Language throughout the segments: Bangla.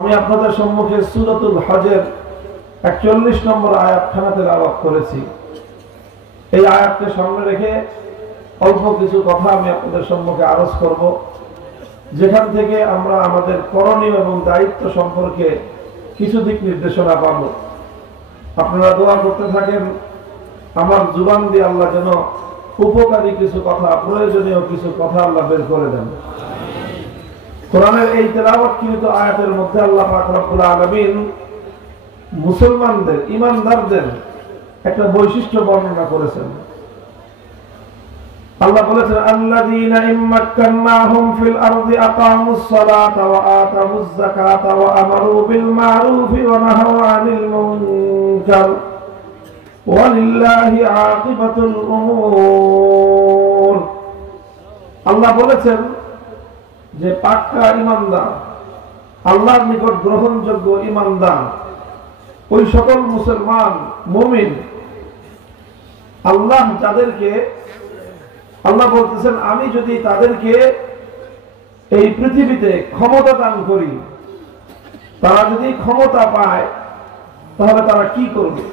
আমি আপনাদের সম্মুখে সূরাতুল হজের ৪১ নম্বর আয়াতখানা তেলাওয়াত করেছি। এই আয়াতকে সামনে রেখে অল্প কিছু কথা আমি আপনাদের সম্মুখে আরজ করব, যেখান থেকে আমরা আমাদের করণীয় এবং দায়িত্ব সম্পর্কে কিছু দিক নির্দেশনা পাব। আপনারা দোয়া করতে থাকেন আমার জুবান দিয়ে আল্লাহ যেন উপকারী কিছু কথা, প্রয়োজনীয় কিছু কথা আল্লাহ বের করে দেন। কোরআনের এই তেলাওয়াতকৃত আয়াতের মধ্যে আল্লাহ পাক রব্বুল আলামিন মুসলমানদের, ঈমানদারদের একটা বৈশিষ্ট্য বর্ণনা করেছেন। আল্লাহ বলেছেন, আল্লাযীনা ইম্মাক্কান্নাহুম ফিল আরদি আকামুস সালাতা ওয়া আতাউয যাকাতা ওয়া আমারু বিল মা'রুফি ওয়া নাহাউ আনিল মুনকার ওয়া লিল্লাহি আকিবাতুল উমুর। আল্লাহ বলেছেন যে পাক্কা ঈমানদার, আল্লাহর নিকট গ্রহণযোগ্য ঈমানদার ওই সকল মুসলমান মুমিন, আল্লাহ যাদেরকে, আল্লাহ বলতেছেন আমি যদি তাদেরকে এই পৃথিবীতে ক্ষমতা দান করি, তারা যদি ক্ষমতা পায় তাহলে তারা কি করবে?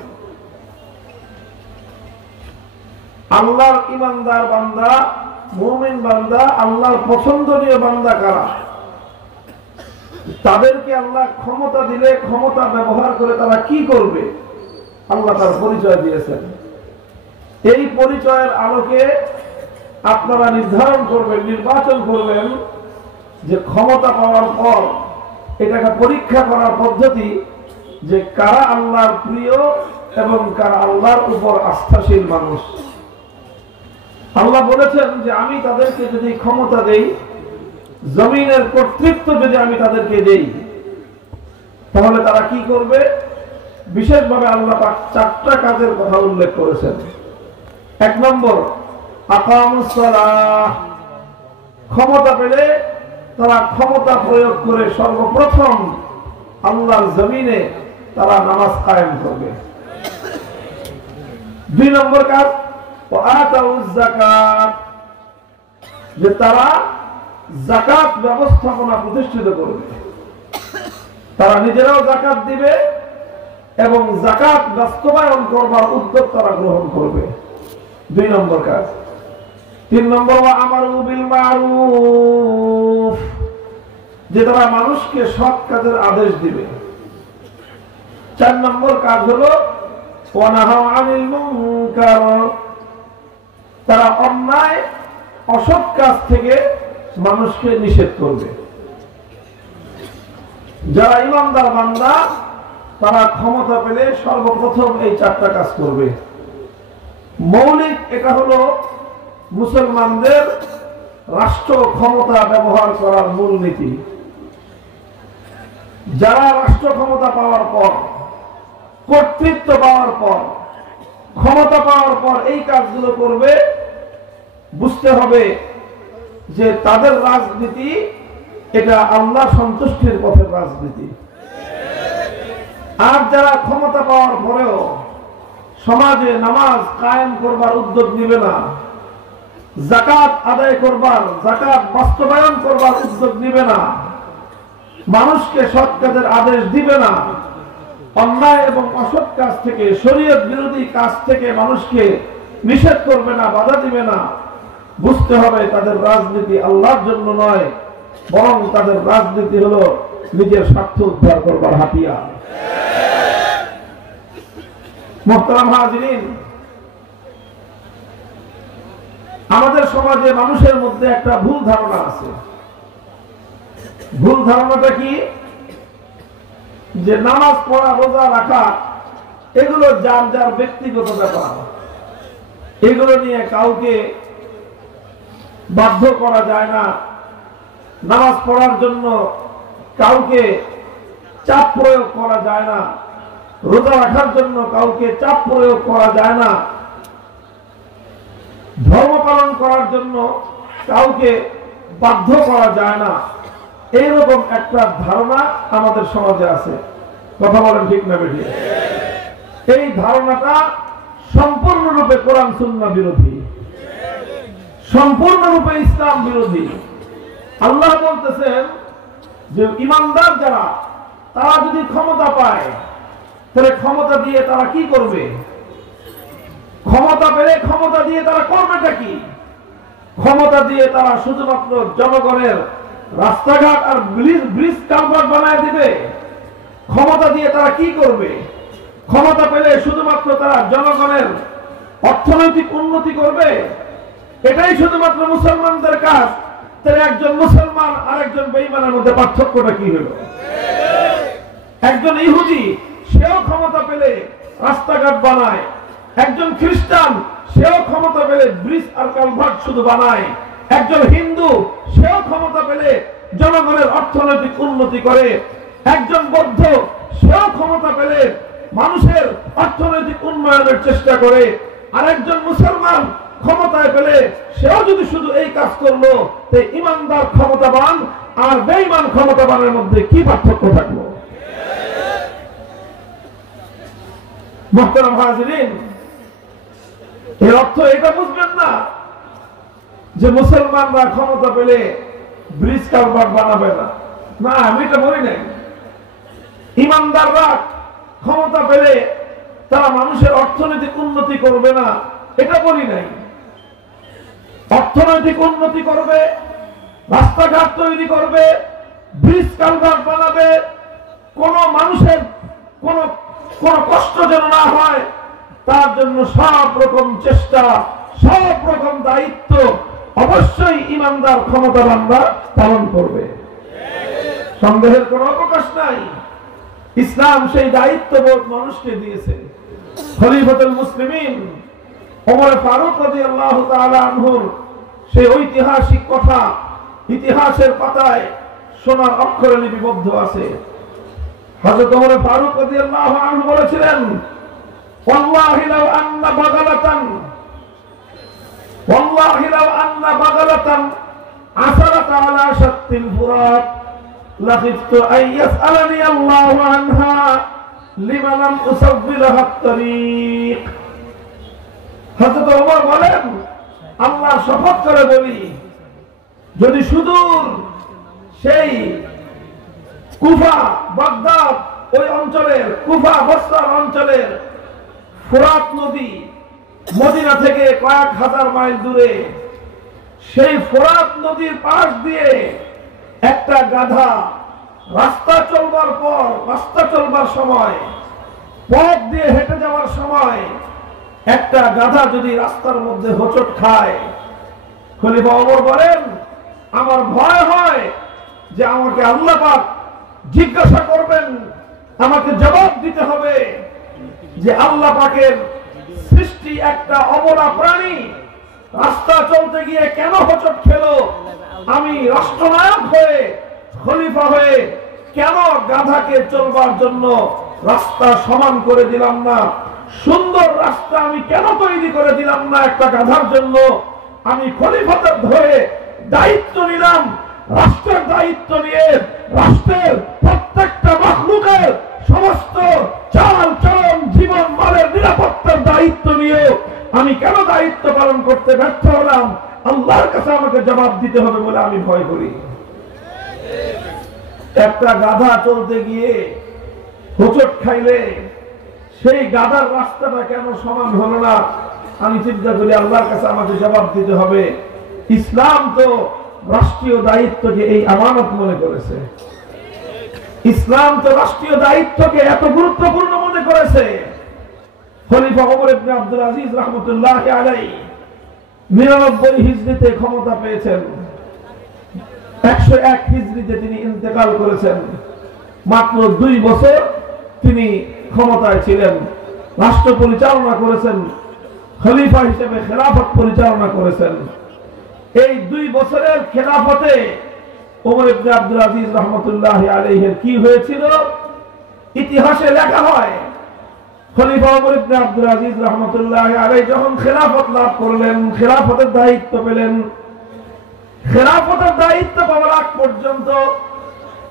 আল্লাহর ঈমানদার বান্দা, মুমিন বান্দা, আল্লাহর পছন্দনীয় বান্দা কারা? তাদেরকে আল্লাহ ক্ষমতা দিলে ক্ষমতা ব্যবহার করে তারা কি করবে? আল্লাহ তার পরিচয় দিয়েছেন। এই পরিচয়ের আলোকে আপনারা নির্ধারণ করবেন, নির্বাচন করবেন যে ক্ষমতা পাওয়ার পর এটা একটা পরীক্ষা করার পদ্ধতি যে কারা আল্লাহর প্রিয় এবং কারা আল্লাহর উপর আস্থাশীল মানুষ। আল্লাহ বলেছেন যে আমি তাদেরকে যদি ক্ষমতা দেই, জমিনের কর্তৃত্ব যদি আমি তাদেরকে দেই, তাহলে তারা কি করবে? বিশেষভাবে আল্লাহ পাক 4টা কাজের কথা উল্লেখ করেছেন। 1 নম্বর, আকামুস সালাহ। ক্ষমতা পেলে তারা ক্ষমতা প্রয়োগ করে সর্বপ্রথম আল্লাহর জমিনে তারা নামাজ কায়েম করবে। 2 নম্বর কাজ, আতাউয যাকাত, যে তারা যাকাত ব্যবস্থাপনা প্রতিষ্ঠিত করবে। তারা নিজেরাও যাকাত দিবে এবং যাকাত বাস্তবায়ন করবার উদ্যোগ তারা গ্রহণ করবে। 2 নম্বর কাজ। 3 নম্বর, ওয়া আমারু বিল মা'রুফ, যে তারা মানুষকে সৎ কাজের আদেশ দিবে। 4 নম্বর কাজ হলো ওয়া নাহাউ আনিল মুনকার, তারা অন্যায় অসৎ কাজ থেকে মানুষকে নিষেধ করবে। যারা ঈমানদার বান্দা তারা ক্ষমতা পেলে সর্বপ্রথম এই 4টা কাজ করবে। মৌলিক এটা হলো মুসলমানদের রাষ্ট্র ক্ষমতা ব্যবহার করার মূলনীতি। যারা রাষ্ট্র ক্ষমতা পাওয়ার পর, কর্তৃত্ব পাওয়ার পর, ক্ষমতা পাওয়ার পর এই কাজগুলো করবে, বুঝতে হবে যে তাদের রাজনীতি এটা আল্লাহ সন্তুষ্টির পথের রাজনীতি। আর যারা ক্ষমতা পাওয়ার পরেও সমাজে নামাজ কায়েম করবার উদ্যোগ নিবে না, যাকাত আদায় করবার, যাকাত বাস্তবায়ন করবার উদ্যোগ নিবে না, মানুষকে সৎ কাজের আদেশ দিবে না, অন্যায় এবং অসৎ কাজ থেকে, শরীয়ত বিরোধী কাজ থেকে মানুষকে নিষেধ করবে না, বাধা দিবে না, বুঝতে হবে তাদের রাজনীতি আল্লাহর জন্য নয়, বরং তাদের রাজনীতি হলো নিজের স্বার্থ উদ্ধার করবার হাতিয়ার। মুহতারাম হাজিরিন, আমাদের সমাজে মানুষের মধ্যে একটা ভুল ধারণা আছে। ভুল ধারণাটা কি? যে নামাজ পড়া, রোজা রাখা এগুলো যার যার ব্যক্তিগত ব্যাপার, এগুলো নিয়ে কাউকে বাধ্য করা যায় না। নামাজ পড়ার জন্য কাউকে চাপ প্রয়োগ করা যায় না, রোজা রাখার জন্য কাউকে চাপ প্রয়োগ করা যায় না, ধর্ম পালন করার জন্য কাউকে বাধ্য করা যায় না। এইরকম একটা ধারণা আমাদের সমাজে আছে। কথা বলেন ঠিক না বেঠিক? এই ধারণাটা সম্পূর্ণরূপে কোরআন সুন্নাহ বিরোধী, সম্পূর্ণরূপে ইসলাম বিরোধী। আল্লাহ বলতেছেন যে ঈমানদার যারা, তারা যদি ক্ষমতা পায় তাহলে ক্ষমতা দিয়ে তারা কি করবে? ক্ষমতা পেলে ক্ষমতা দিয়ে তারা করবেটা কি? ক্ষমতা দিয়ে তারা শুধুমাত্র জনগণের রাস্তাঘাট আর ব্রিজ কালভার্ট বানায় দিবে। ক্ষমতা দিয়ে তারা কি করবে? ক্ষমতা পেলে শুধুমাত্র তারা জনগণের অর্থনৈতিক উন্নতি করবে। এটাই শুধুমাত্র মুসলমানদের কাজ। তাহলে একজন মুসলমান আর একজন বেঈমানের মধ্যে পার্থক্যটা কি হলো? একজন ইহুদি সেও ক্ষমতা পেলে রাস্তাঘাট বানায়, একজন খ্রিস্টান সেও ক্ষমতা পেলে ব্রিজ আর কালভার্ট শুধু বানায়, একজন হিন্দু সেও ক্ষমতা পেলে জনগণের অর্থনৈতিক উন্নতি করে, একজন বৌদ্ধ সেও ক্ষমতা পেলে মানুষের অর্থনৈতিক উন্নয়নের চেষ্টা করে, আর একজন মুসলমান ক্ষমতায় পেলে সেও যদি শুধু এই কাজ করলো, তাই ইমানদার ক্ষমতাবান আর বেঈমান ক্ষমতাবানের মধ্যে কি পার্থক্য থাকলো? মুহতারাম হাজিরিন, এর অর্থ এটা বুঝবেন না যে মুসলমানরা ক্ষমতা পেলে ব্রিজ কালভার্ট বানাবে না। না, আমি এটা বলি নাই। ইমানদাররা ক্ষমতা পেলে তারা মানুষের অর্থনৈতিক উন্নতি করবে না, এটা বলি নাই। অর্থনৈতিক উন্নতি করবে, রাস্তাঘাট তৈরি করবে, ব্রিজ কালভার্ট বানাবে, কোন মানুষের কোন কষ্ট যেন না হয় তার জন্য সব রকম চেষ্টা, সব রকম দায়িত্ব অবশ্যই ইমানদার ক্ষমতাবানরা পালন করবে। সন্দেহের কোন অবকাশ নাই। ইসলাম সেই দায়িত্ববোধ মানুষকে দিয়েছে। খলিফাতুল মুসলিমিন ওমর ফারুক রাদিয়াল্লাহু তাআলা আনহুর সেই ঐতিহাসিক কথা ইতিহাসের পাতায় সোনার অক্ষরে লিপিবদ্ধ আছে। হযরত ওমর ফারুক রাদিয়াল্লাহু আনহু বলেছিলেন, ওয়াল্লাহি লাউ আন্না বাগালাতান আসারাত আলা শাত্তিল ফুরাত লাখিফতু আন ইয়াসআলানি আল্লাহু আনহা লিমা লাম উসাব্বিলাহা আত-তারিক। হযরত ওমর বলেন, আল্লাহ শপথ করে বলি, যদি সুদূর সেই কুফা বাগদাদ ওই অঞ্চলের কুফা বসরা অঞ্চলের ফোরাত নদী মদিনা থেকে কয়েক হাজার মাইল দূরে, সেই ফোরাত নদীর পাশ দিয়ে একটা গাধা রাস্তা চলবার সময়, পথ দিয়ে হেঁটে যাওয়ার সময় একটা গাধা যদি রাস্তার মধ্যে হোঁচট খায়, খলিফা ওমর বলেন, আমার ভয় হয় যে আমাকে আল্লাহ পাক জিজ্ঞাসা করবেন, আমাকে জবাব দিতে হবে যে আল্লাহ পাকের সৃষ্টি একটা অবলা প্রাণী রাস্তা চলতে গিয়ে কেন হোঁচট খেলো, আমি রাষ্ট্রনায়ক হয়ে খলিফা হয়ে কেন গাধাকে চলবার জন্য রাস্তা সমান করে দিলাম না, সুন্দর রাস্তা আমি কেন তৈরি করে দিলাম না একটা গাধার জন্য। আমি খলিফাদের ধরে দায়িত্ব নিলাম, রাষ্ট্রের দায়িত্ব নিয়ে রাষ্ট্রের প্রত্যেকটা মাখলুকের সমস্ত চাল চলন জীবন মালের নিরাপত্তার দায়িত্ব নিয়ে আমি কেন দায়িত্ব পালন করতে ব্যর্থ হলাম, আল্লাহর কাছে আমাকে জবাব দিতে হবে বলে আমি ভয় করি। একটা গাধা চলতে গিয়ে হোঁচট খাইলে সেই গাধার রাস্তাটা কেন সমান হলো না, আমি চিন্তা করি আল্লাহর কাছে আমাকে জবাব দিতে হবে। ইসলাম তো রাষ্ট্রীয় দায়িত্বকে এই আমানত মনে করেছে। ইসলাম তো রাষ্ট্রীয় দায়িত্বকে এত গুরুত্বপূর্ণ মনে করেছে। খলিফা ওমর ইবনে আব্দুল আজিজ রাহমাতুল্লাহি আলাইহি 99 হিজরিতে ক্ষমতা পেয়েছেন, 101 হিজরিতে তিনি ইন্তেকাল করেছেন। মাত্র 2 বছর তিনি ক্ষমতায় ছিলেন, রাষ্ট্র পরিচালনা করেছেন, খলিফা হিসেবে খেলাফত পরিচালনা করেছেন। এই 2 বছরের খেলাফতে ওমর ইবনে আব্দুল আজিজ রাহমাতুল্লাহি আলাইহির কি হয়েছিল ইতিহাসে লেখা হয়। খলিফা ওমর ইবনে আব্দুল আজিজ রাহমাতুল্লাহি আলাইহি যখন খেলাফত লাভ করলেন, খেলাফতের দায়িত্ব পেলেন, খেলাফতের দায়িত্ব পাওয়ার আগ পর্যন্ত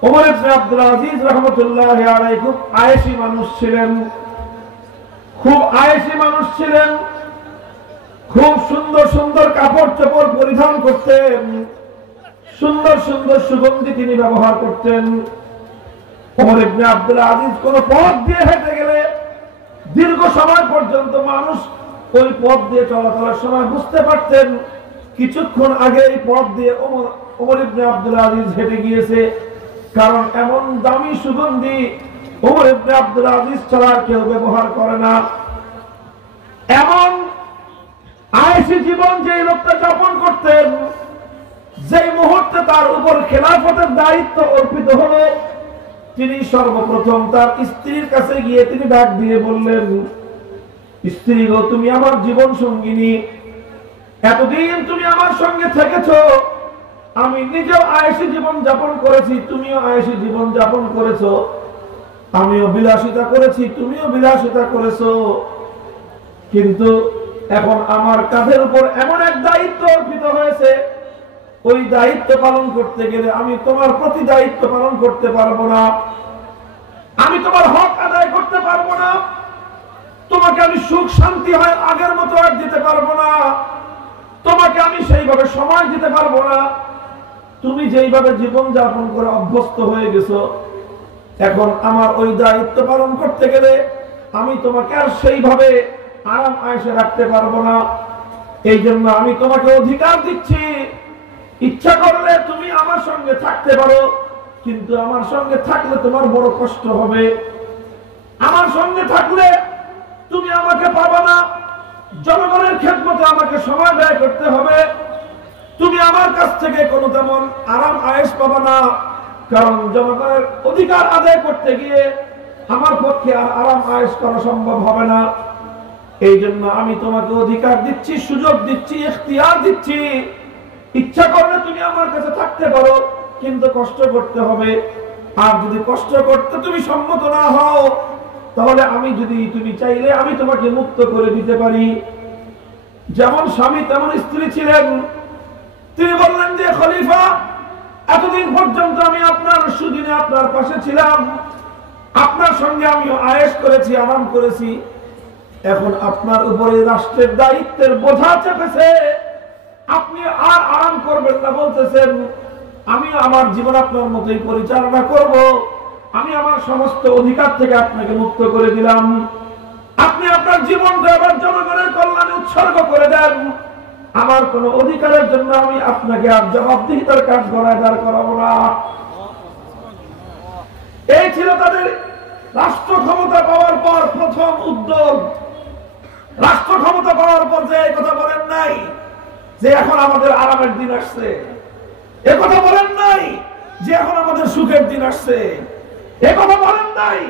ওমর ইবনে আব্দুল আজিজ রাহমাতুল্লাহি আলাইহি খুব আয়েশি মানুষ ছিলেন, খুব সুন্দর সুন্দর কাপড় চোপড় পরিধান করতেন, সুন্দর সুন্দর সুগন্ধি তিনি ব্যবহার করতেন। ওমর ইবনে আব্দুল আজিজ কোন পথ দিয়ে হেঁটে গেলে দীর্ঘ সময় পর্যন্ত মানুষ ওই পথ দিয়ে চলাচলের সময় বুঝতে পারতেন কিছুক্ষণ আগে এই পথ দিয়ে ওমর ইবনে আব্দুল আজিজ হেঁটে গিয়েছে। কারণ এমন দামি সুগন্ধি ওমর ইবনে আব্দুল আজিজ ছাড়া কেউ ব্যবহার করে না। এমন আয়েশি জীবন যে লোকটা যাপন করতেন, যে মুহূর্তে তার উপর খেলাফতের দায়িত্ব অর্পিত হলো, তিনি সর্বপ্রথম তার স্ত্রীর কাছে গিয়ে তিনি ডাক দিয়ে বললেন, স্ত্রী গো, তুমি আমার জীবন সঙ্গিনী, এতদিন তুমি আমার সঙ্গে থেকেছো, আমি নিজেও আয়েশি জীবন যাপন করেছি, তুমিও আয়েশি জীবন যাপন করেছো, আমিও বিলাসিতা করেছি, তুমিও বিলাসিতা করেছো, কিন্তু এখন আমার কাঁধের উপর এমন এক দায়িত্ব অর্পিত হয়েছে, ওই দায়িত্ব পালন করতে গেলে আমি তোমার প্রতি দায়িত্ব পালন করতে পারবো না, আমি তোমার হক আদায় করতে পারবো না, তোমাকে আমি সুখ শান্তি হয় আগের মতো আর দিতে পারবো না, তোমাকে আমি সেইভাবে সময় দিতে পারবো না, তুমি যেইভাবে জীবন যাপন করে অভ্যস্ত হয়ে গেছো, এখন আমার ওই দায়িত্ব পালন করতে গেলে আমি তোমাকে আর সেইভাবে আরাম আয়েশে রাখতে পারবো না। এই জন্য আমি তোমাকে অধিকার দিচ্ছি, ইচ্ছা করলে তুমি আমার সঙ্গে থাকতে পারো, কিন্তু আমার সঙ্গে থাকলে তোমার বড় কষ্ট হবে, আমার সঙ্গে থাকলে তুমি আমাকে পাবা না, জনগণের খেদমতে আমাকে সময় ব্যয় করতে হবে, তুমি আমার কাছ থেকে কোনো তেমন আরাম আয়েশ পাবা না, কারণ জনগণের অধিকার আদায় করতে গিয়ে আমার পক্ষে আর আরাম আয়েশ করা সম্ভব হবে না। এই জন্য আমি তোমাকে অধিকার দিচ্ছি, সুযোগ দিচ্ছি, ইখতিয়ার দিচ্ছি, ইচ্ছা করলে তুমি আমার কাছে থাকতে পারো, কিন্তু কষ্ট করতে হবে, আর যদি কষ্ট করতে তুমি সম্মত না হও, তাহলে আমি যদি তুমি চাইলে আমি তোমাকে মুক্ত করে দিতে পারি। যেমন স্বামী তেমন স্ত্রী ছিলেন। তিনি বললেন যে খলিফা, এতদিন পর্যন্ত আমি আপনার সুদিনে আপনার পাশে ছিলাম, আপনার সঙ্গে আমি আয়েশ করেছি, আরাম করেছি, এখন আপনার উপরে রাষ্ট্রের দায়িত্বের বোঝা চেপেছে, আপনি আর আরাম করবেন না বলতেছেন, আমি আমার জীবন আপনার মতোই পরিচালনা করব, আমি আমার সমস্ত অধিকার থেকে আপনাকে মুক্ত করে দিলাম, আপনি আপনার জীবনটা আবার জনগণের কল্যাণে উৎসর্গ করে দেন, আমার কোন অধিকারের জন্য আমি আপনাকে আর জবাবদিহিতার কাজ দাঁড় করাবো না। এই ছিল তাদের রাষ্ট্র ক্ষমতা পাওয়ার পর প্রথম উদ্যোগ। রাষ্ট্র ক্ষমতা পাওয়ার পর যে এই কথা বলেন নাই যে এখন আমাদের আরামের দিন আসছে, এ কথা বলেন নাই যে এখন আমাদের সুখের দিন আসছে, এ কথা বলেন নাই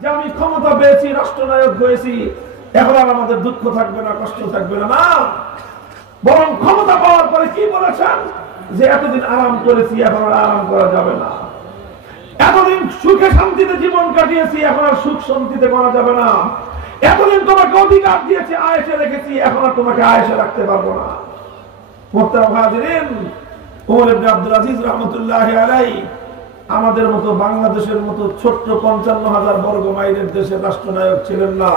যে আমি ক্ষমতা পেয়েছি, রাষ্ট্রনায়ক হয়েছি, এখন আর আমাদের দুঃখ থাকবে না, কষ্ট থাকবে না, না, বরং ক্ষমতা পাওয়ার পরে কি বলেছেন যে এতদিন আরাম করেছি, এখন আর আরাম করা যাবে না, এতদিন সুখে শান্তিতে জীবন কাটিয়েছি, এখন আর সুখ শান্তিতে করা যাবে না, এতদিন তোমাকে অধিকার দিয়েছি, আয়েশে রেখেছি, এখন আর তোমাকে আয়েশে রাখতে পারবো না। মুহতারাম হাজিরিন, ওমর ইবনে আব্দুল আজিজ রাহমাতুল্লাহি আলাইহি আমাদের মতো বাংলাদেশের মতো ছোট্ট ৫৫,০০০ বর্গ মাইলের দেশের রাষ্ট্রনায়ক ছিলেন না,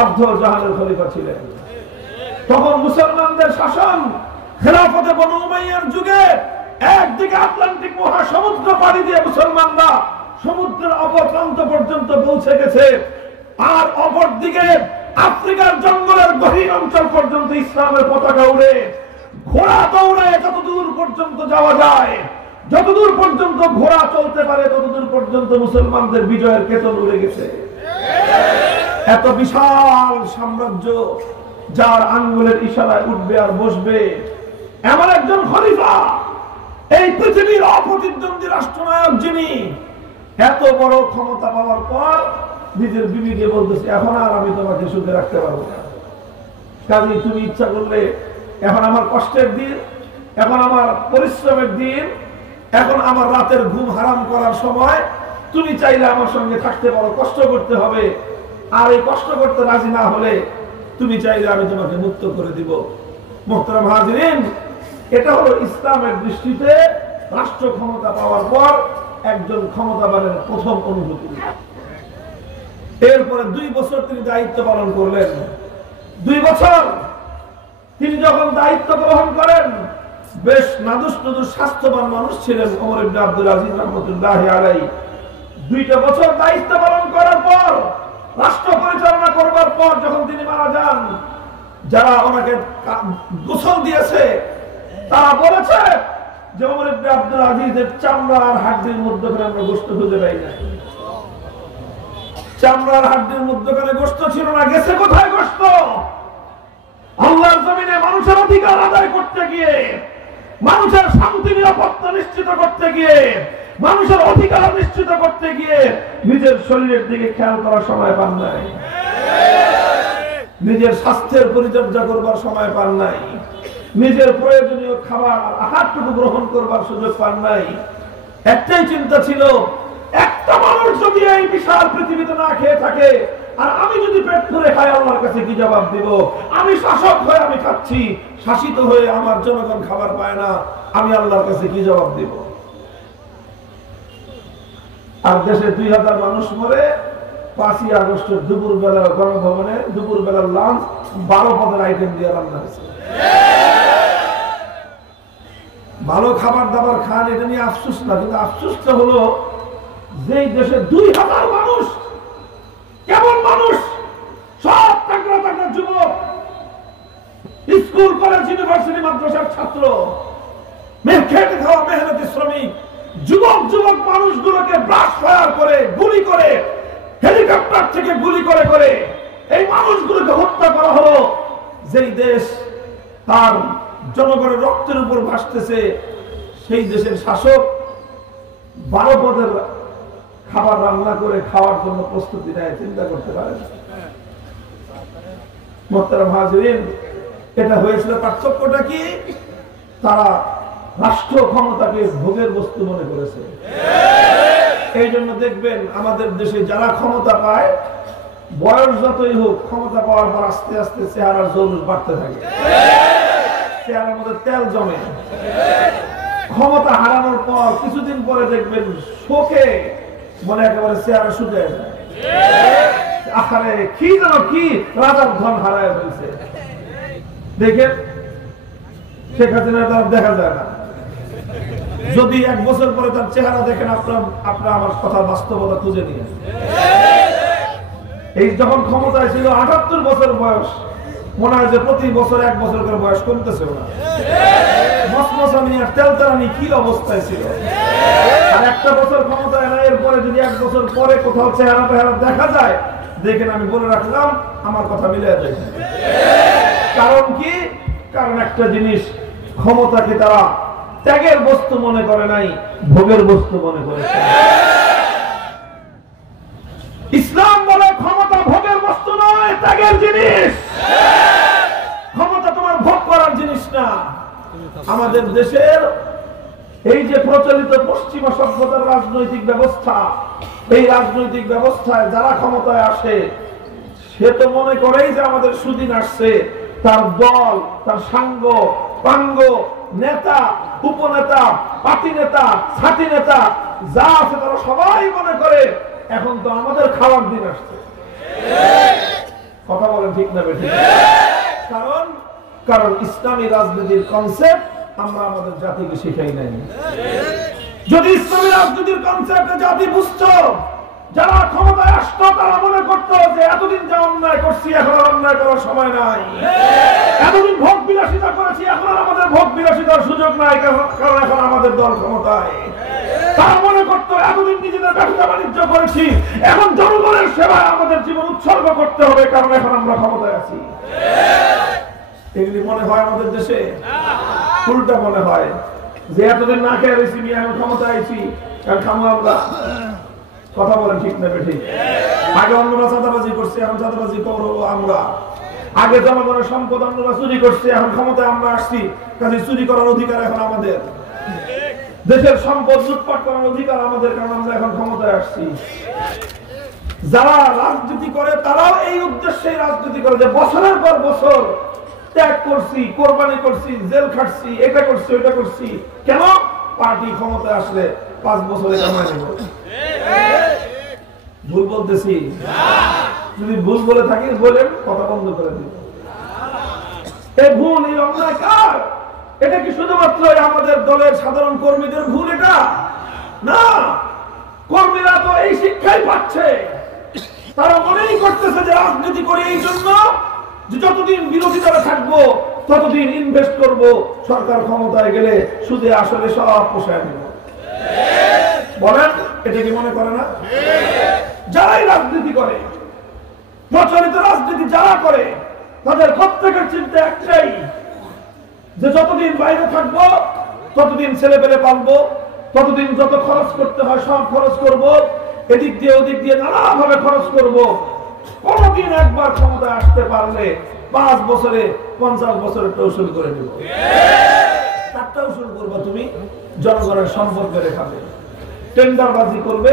অর্ধ জাহানের খলিফা ছিলেন। তখন মুসলমানদের শাসন খেলাফতে বনু উমাইয়ার যুগে একদিকে আটলান্টিক মহাসমুদ্র পাড়ি দিয়ে মুসলমানরা সমুদ্রের অপর প্রান্ত পর্যন্ত পৌঁছে গেছে, আর অপরদিকে আফ্রিকার জঙ্গলের গহীন অঞ্চল পর্যন্ত ইসলামের পতাকা উড়ে ঘোড়া দৌড়ে যতদূর পর্যন্ত যাওয়া যায়, যতদূর পর্যন্ত ঘোড়া চলতে পারে ততদূর পর্যন্ত মুসলমানদের বিজয়ের কেতন উড়ে গেছে। এত বিশাল সাম্রাজ্য যার আঙ্গুলের ইশারায় উঠবে আর বসবে এমন একজন খলিফা, এই পৃথিবীর অপ্রতিদ্বন্দ্বী রাষ্ট্রনায়ক যিনি, এত বড় ক্ষমতা পাওয়ার পর নিজের বিবিকে বলতেছে এখন আর আমি তোমাকে সুখে রাখতে পারবো না, কাজে তুমি ইচ্ছা করলে এখন আমার কষ্টের দিন, এখন আমার পরিশ্রমের দিন, এখন আমার রাতের ঘুম হারাম করার সময়, তুমি চাইলে আমার সঙ্গে থাকতে পারো, কষ্ট করতে হবে, আর এই কষ্ট করতে রাজি না হলে তুমি চাইলে আমি তোমাকে মুক্ত করে দিব। মুহতারাম হাজিরিন, এটা হলো ইসলামের দৃষ্টিতে রাষ্ট্র ক্ষমতা পাওয়ার পর একজন ক্ষমতাবানের প্রথম অনুভূতি। এরপরে ২ বছর তিনি দায়িত্ব পালন করলেন। ২ বছর তিনি যখন দায়িত্ব গ্রহণ করেন, বেশ নাদুস নুদুস স্বাস্থ্যবান মানুষ ছিলেন ওমর ইবনে আব্দুল আজিজ রাহমাতুল্লাহি আলাইহি। 2টা বছর দায়িত্ব পালন করার পর, রাষ্ট্র পরিচালনা করবার পর যখন তিনি মারা যান, যারা ওনাকে গোসল দিয়েছে তারা বলেছে যে ওমর ইবনে আব্দুল আজিজের চামড়া আর হাড্ডির মধ্যখানে আমরা গোশত খুঁজে পাই না। চামড়া আর হাড্ডির মধ্যখানে গোশত ছিল না, গেছে কোথায় গোশত? আল্লাহর জমিনে মানুষের অধিকার আদায় করতে গিয়ে, মানুষের শান্তি নিরাপত্তা নিশ্চিত করতে গিয়ে, মানুষের অধিকার নিশ্চিত করতে গিয়ে নিজের শরীরের দিকে খেয়াল করার সময় পান নাই, নিজের স্বাস্থ্যের পরিচর্যা করবার সময় পান নাই, নিজের প্রয়োজনীয় খাবার আহারটুকু গ্রহণ করবার সুযোগ পান নাই। একটাই চিন্তা ছিল, একটা মানুষ যদি এই বিশাল পৃথিবীতে না খেয়ে থাকে আর আমি যদি পেট ভরে খাই, আল্লাহর কাছে কি জবাব দিব? আমি শাসক হয়ে আমি খাচ্ছি, শাসিত হয়ে আমার জনগণ খাবার পায় না, আমি আল্লাহর কাছে কি জবাব দিব? আর দেশে 2000 মানুষ মরে 5ই আগস্টের দুপুর বেলা গণভবনে দুপুর বেলার লাঞ্চ 12 পদের আইটেম দিয়ে রান্না হয়েছে। ভালো খাবার দাবার খান, এটা নিয়ে আফসোস না, কিন্তু আফসোসটা হলো যেই দেশে 2000 মানুষ, কেমন মানুষ, সব টাকরা টাকরা যুবক, স্কুল কলেজ ইউনিভার্সিটি মাদ্রাসার ছাত্র, খেটে খাওয়া মেহনতি শ্রমিক, যুবক যুবক মানুষগুলোকে ব্রাশ ফায়ার করে, গুলি করে, হেলিকপ্টার থেকে গুলি করে করে এই মানুষগুলোকে হত্যা করা হলো। যেই দেশ তার জনগণের রক্তের উপর ভাসতেছে, সেই দেশের শাসক 12 পদের খাবার রান্না করে খাওয়ার জন্য প্রস্তুতি নেয়, চিন্তা করতে পারেন? মোহতারাম হাজিরিন, এটা হয়েছিল পার্থক্যটা কি? তারা রাষ্ট্র ক্ষমতাকে ভোগের বস্তু মনে করেছে। এই জন্য দেখবেন আমাদের দেশে যারা ক্ষমতা পায়, বয়স যতই হোক, ক্ষমতা পাওয়ার পর আস্তে আস্তে চেহারার জৌলুস বাড়তে থাকে, চেহারার মধ্যে তেল জমে। ক্ষমতা হারানোর পর কিছুদিন পরে দেখবেন শোকে মনে একেবারে চেহারা শুকিয়ে যায়। আরে কি যেন কি রাজার ধন হারায় ফেলছে। দেখেন শেখ হাসিনা তার দেখা যায় না, যদি 1 বছর পরে তার চেহারা দেখেন আপনার আমার কথা বাস্তবতা খুঁজে নিয়ে। এই যখন ক্ষমতায় ছিল 78 বছর বয়স, মনে হয় যে প্রতি বছর 1 বছর করে বয়স কমতেছে না। মসমসানি আর তেলতারানি কি অবস্থায় ছিল। আর 1টা বছর ক্ষমতায় না, এরপরে যদি 1 বছর পরে কোথাও চেহারা দেখা যায়, দেখেন আমি বলে রাখলাম আমার কথা মিলে যায়। কারণ কি? কারণ একটা জিনিস, ক্ষমতাকে তারা ত্যাগের বস্তু মনে করে নাই, ভোগের বস্তু মনে করেছে। ইসলাম বলে ক্ষমতা ভোগের বস্তু নয়, ত্যাগের জিনিস। ক্ষমতা তোমার ভোগ করার জিনিস না। আমাদের দেশের এই যে প্রচলিত পশ্চিমা সভ্যতার রাজনৈতিক ব্যবস্থা, এই রাজনৈতিক ব্যবস্থায় যারা ক্ষমতায় আসে, সে তো মনে করেই যে আমাদের সুদিন আসছে। তার দল, তার সাঙ্গ পাঙ্গ, নেতা, উপনেতা, পার্টি নেতা, ছাতি নেতা যা আছে তারা সবাই মনে করে এখন তো আমাদের খাওয়ার দিন আসছে। কথা বলেন ঠিক না বেঠিক? কারণ ইসলামী রাজনীতির কনসেপ্ট আমরা আমাদের জাতিকে শিখাই নাই। যদি ইসলামী রাজনীতির কনসেপ্টে জাতি বুঝতো, যারা ক্ষমতায় আসতো তারা মনে করতো যে এতদিন যা অন্যায় করছি এখন আর অন্যায় করার সময় নাই, এতদিন ভোগ বিলাসিতা করেছি এখন আর আমাদের ভোগ বিলাসিতার সুযোগ নাই, কারণ এখন আমাদের দল ক্ষমতায়। তারা মনে করতো এতদিন নিজেদের ব্যবসা বাণিজ্য করেছি, এখন জনগণের সেবায় আমাদের জীবন উৎসর্গ করতে হবে, কারণ এখন আমরা ক্ষমতায় আছি। এগুলি মনে হয় আমাদের দেশে? উল্টা মনে হয় যে এতদিন না খেয়ে রয়েছি, এখন ক্ষমতায় আইছি, এখন খামো আমরা। কথা বলেন ঠিক না বেঠিক? আগে অন্যরা চাঁদাবাজি করছে, এখন চাঁদাবাজি করবো আমরা। আগে জনগণের সম্পদ অন্যরা চুরি করছে, এখন ক্ষমতায় আমরা আসছি, কাজে চুরি করার অধিকার এখন আমাদের। দেশের সম্পদ লুটপাট করার অধিকার আমাদের, কারণ আমরা এখন ক্ষমতায় আসছি। যারা রাজনীতি করে তারাও এই উদ্দেশ্যে রাজনীতি করে যে বছরের পর বছর ত্যাগ করছি, কোরবানি করছি, জেল খাটছি, এটা করছি ওটা করছি, কেন? পার্টি ক্ষমতায় আসলে 5 বছরে কামাই নেব। ভুল বলতেছি? যদি ভুল বলে থাকি বলেন, কথা বন্ধ করে দিন। এই ভুল, এই অন্যায় কার? এটা কি শুধুমাত্র আমাদের দলের সাধারণ কর্মীদের ভুল? এটা না, কর্মীরা তো এই শিক্ষাই পাচ্ছে, তারা মনেই করতেছে যে রাজনীতি করে এই জন্য যে যতদিন বিরোধী দলে থাকবো ততদিন ইনভেস্ট করব, সরকার ক্ষমতায় গেলে সুদে আসলে সব পোষায় নেব। বলেন, এটা কি মনে করে না? যারাই রাজনীতি করে, প্রচলিত রাজনীতি যারা করে, তাদের প্রত্যেকের চিন্তা একটাই, যে যতদিন বাইরে থাকবো ততদিন ছেলে পেলে পালবো, ততদিন যত খরচ করতে হয় সব খরচ করব, এদিক দিয়ে ওদিক দিয়ে নানাভাবে খরচ করব। কোনদিন একবার ক্ষমতায় আসতে পারলে 5 বছরে 50 বছরে উসুল করে দেব। টাকা উসুল করবো, তুমি জনগণের সম্পদ করে খাবে, টেন্ডারবাজি করবে,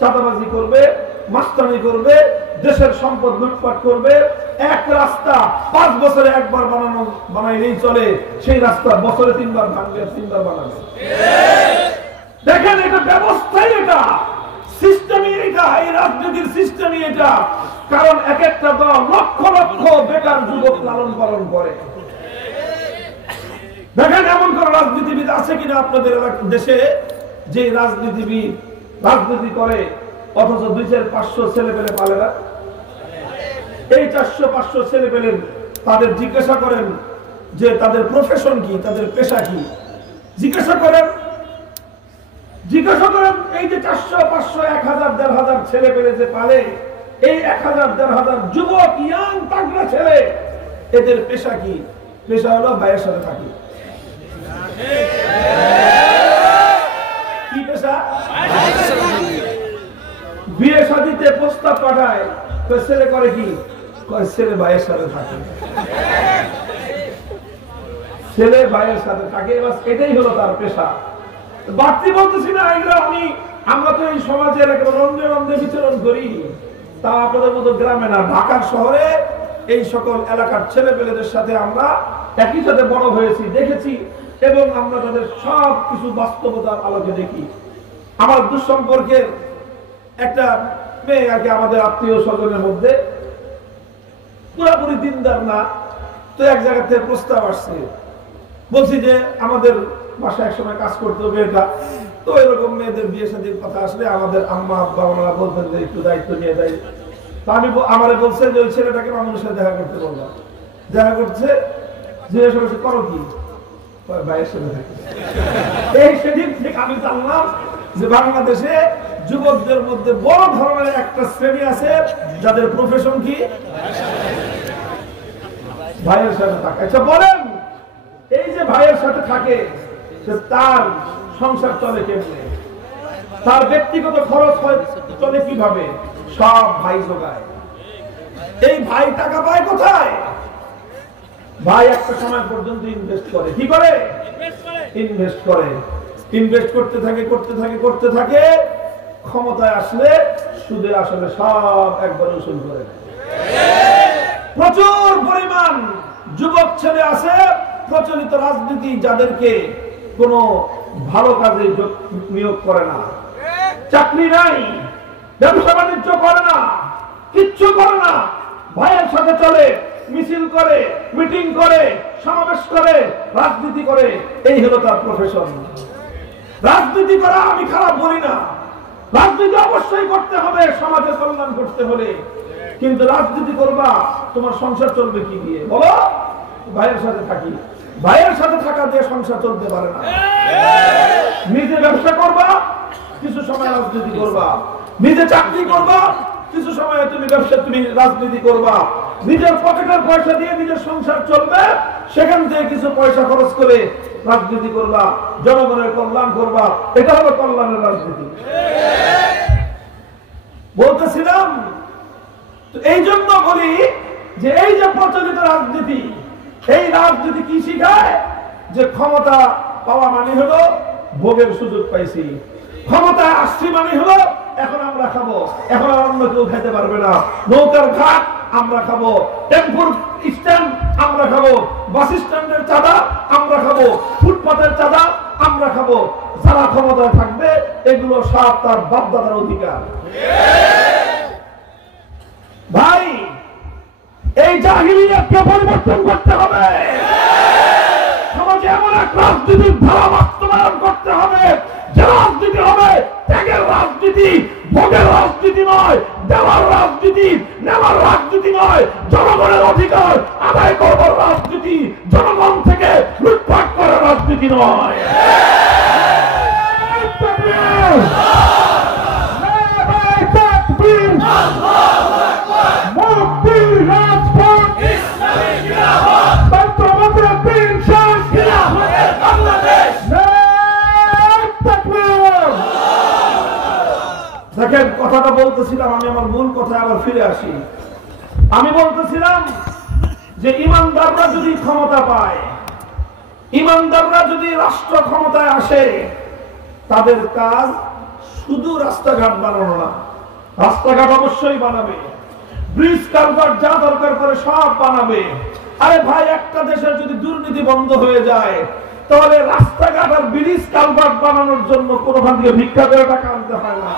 চাঁদাবাজি করবে, মাস্তানি করবে, দেশের সম্পদ লুটপাট করবে। এক রাস্তা 5 বছরে একবার বানাইলেই চলে, সেই রাস্তা বছরে 3 বার ভাঙবে, 3 বার বানাবে। দেখেন, এটা ব্যবস্থাই, এটা সিস্টেমই, এটা এই রাজনীতির সিস্টেমই এটা। কারণ এক একটা দল লক্ষ লক্ষ বেকার যুবক লালন পালন করে। দেখেন, এমন কোন রাজনীতিবিদ আছে কিনা আপনাদের দেশে যে রাজনীতিবিদ রাজনীতি করে অথচ 200-500 ছেলে পেলে পালে না? এই 400-500 ছেলে পেলেন, তাদের জিজ্ঞাসা করেন যে তাদের প্রফেশন কি, তাদের পেশা কি, জিজ্ঞাসা করেন। এই যে 400-500 1000-1500 ছেলে পেলে যে পালে, এই 1000-1500 যুবক ইয়াং তাগড়া ছেলে, এদের পেশা কি? পেশা হলো ভাইয়ের সাথে থাকি। কি পেশা? বিয়ে শাদীতে প্রস্তাব পাঠায়, ছেলে করে কি? ছেলে ভাইয়ের সাথে থাকে, ছেলে ভাইয়ের সাথে থাকে, এটাই হলো তার পেশা। বাড়তি বলতেছি না, এগুলো আমরা তো এই সমাজের একেবারে রন্ধে রন্ধে বিচরণ করি, তা আপনাদের মতো গ্রামে না, ঢাকার শহরে এই সকল এলাকার ছেলে পেলেদের সাথে আমরা একই সাথে বড় হয়েছি, দেখেছি, এবং আমরা তাদের সব কিছু বাস্তবতার আলোকে দেখি। আমার দুঃসম্পর্কের একটা মেয়ে আগে আমাদের আত্মীয় স্বজনের মধ্যে, পুরাপুরি দিনদার না, তো এক জায়গা থেকে প্রস্তাব আসছে, বলছি যে আমাদের বাসায় এক সময় কাজ করতে হবে এটা, তো এরকম মেয়েদের বিয়ে শাদীর কথা আসলে আমাদের আম্মা আব্বা ওনারা বলতেন যে একটু দায়িত্ব নিয়ে দেয়। তো আমি আমারে বলছে যে ওই ছেলেটাকে মামুনের সাথে দেখা করতে বললাম, দেখা করছে, জিজ্ঞাসা করছে করো কি, ভাইয়ের সাথে থাকে। এই সেদিন থেকে আমি জানলাম যে বাংলাদেশে যুবকদের মধ্যে বড় ধরনের একটা শ্রেণী আছে যাদের প্রফেশন কি, ভাইয়ের সাথে থাকে। আচ্ছা বলেন, এই যে ভাইয়ের সাথে থাকে, তার সংসার চলে কেমনে, তার ব্যক্তিগত খরচ চলে কিভাবে? সব ভাই যোগায়। এই ভাই টাকা পায় কোথায়? ভাই একটা সময় পর্যন্ত ইনভেস্ট করে। কি করে? ইনভেস্ট করে। ইনভেস্ট করতে থাকে, ক্ষমতায় আসলে সুদে আসলে সব একবার উসুল করে। প্রচুর পরিমাণ যুবক ছেলে আছে প্রচলিত রাজনীতি, যাদেরকে কোনো ভালো কাজে নিয়োগ করে না, চাকরি নাই, ব্যবসা বাণিজ্য করে না, কিচ্ছু করে না, ভাইয়ের সাথে চলে, মিছিল করে, মিটিং করে, সমাবেশ করে, রাজনীতি করে, এই হলো তার প্রফেশন। রাজনীতি করা আমি খারাপ বলি না, রাজনীতি অবশ্যই করতে হবে সমাজের কল্যাণ করতে হলে, কিন্তু রাজনীতি করবা, তোমার সংসার চলবে কি দিয়ে? বলো, ভাইয়ের সাথে থাকি। ভাইয়ের সাথে থাকা দিয়ে সংসার চলতে পারে না। নিজে ব্যবসা করবা, কিছু সময় রাজনীতি করবা, নিজে চাকরি করবা, কিছু সময় তুমি রাজনীতি করবা, নিজের পকেটের পয়সা দিয়ে নিজের সংসার চলবে, সেখান থেকে কিছু পয়সা খরচ করে রাজনীতি করবা, জনগণের কল্যাণ করবা, এটা হলো কল্যাণের রাজনীতি। বলতেছিলাম, এই জন্য বলি যে এই যে প্রচলিত রাজনীতি, এই রাজনীতি কি শিখায়? যে ক্ষমতা পাওয়া মানে হলো ভোগের সুযোগ পাইছি, ক্ষমতায় আসছি মানে হলো এখন আমরা খাবো, এখন আর অন্য কেউ খেতে পারবে না, নৌকার ঘাট আমরা খাবো, টেম্পুর স্ট্যান্ড আমরা খাবো, বাস স্ট্যান্ডের চাঁদা আমরা খাবো, ফুটপাতের চাঁদা আমরা খাবো। যারা ক্ষমতায় থাকবে এগুলো সব তার বাপদাদার অধিকার। ভাই, এই জাহিলিয়াতকে পরিবর্তন করতে হবে, সমাজে এমন এক রাজনীতির ধারা বাস্তবায়ন করতে হবে যে রাজনীতি হবে ত্যাগের ভোগের রাজনীতি, ভোগের রাজনীতি নয়, দেওয়ার রাজনীতি, নেওয়ার রাজনীতি নয়, জনগণের অধিকার আদায় করবার রাজনীতি, জনগণ থেকে লুটপাট করার রাজনীতি নয়। দেখেন, কথাটা বলতেছিলাম, আমি আমার মূল কথায় আবার ফিরে আসি। আমি বলতেছিলাম যে ইমানদাররা যদি ক্ষমতা পায়, ইমানদাররা যদি রাষ্ট্র ক্ষমতায় আসে, তাদের কাজ শুধু রাস্তাঘাট বানানো না, রাস্তাঘাট অবশ্যই বানাবে, ব্রিজ কালভার্ট যা দরকার করে সব বানাবে। আরে ভাই, একটা দেশের যদি দুর্নীতি বন্ধ হয়ে যায়, তাহলে রাস্তাঘাট আর ব্রিজ কালভার্ট বানানোর জন্য কোনোখান থেকে ভিক্ষা করে টাকা আনতে হয় না।